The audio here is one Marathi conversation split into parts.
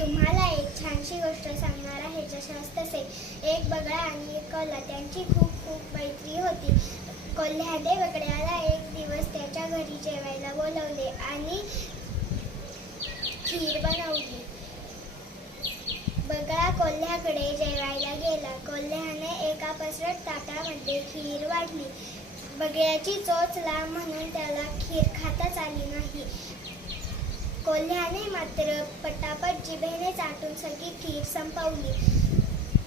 तुम्हाला एक छानशी गोष्ट सांगणार आहे. जशास तसे एक बगळा आणि एक कोल्हा त्यांची खूप खूप मैत्री होती. कोल्ह्याने बगड्याला एक दिवस त्याच्या घरी जेवायला बोलवले आणि खीर बनवली. बगळा कोल्ह्याकडे जेवायला गेला. कोल्ह्याने एका पसरट ताटामध्ये खीर वाढली. बगळ्याची चोच लांब म्हणून त्याला खीर खाताच आली नाही. कोल्ह्याने मात्र पटापट जिभेने चाटून सगळी खीर संपवली.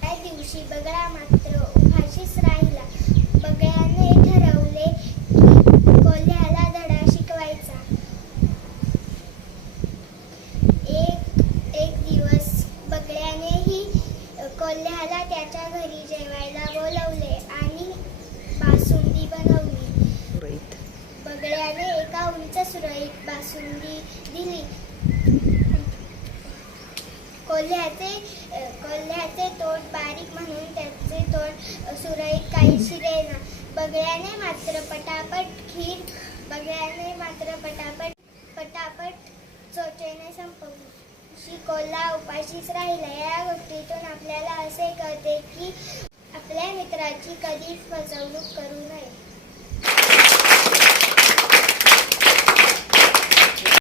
त्या दिवशी बगळा मात्र उपाशीच राहिला. बगळ्याने ठरवले की कोल्ह्याला धडा शिकवायचा. एक एक दिवस बगड्यानेही कोल्ह्याला त्याच्या घरी जेवायला बोलवले आणि बासुंदी बनवली. बगड्याने एका उंच सुरळीत बासुंदी दिली. कोल्ह्याचे कोल्ह्याचे तोंड बारीक म्हणून त्याचे तोंड सुरळीत काही शिरेना. बगळ्याने मात्र पटापट खीर बगळ्याने मात्र पटापट पटापट चोचेने संपवली. शी कोल्हा उपाशीच राहिला. या गोष्टीतून आपल्याला असे कळते की आपल्या मित्राची कधीच फसवणूक करू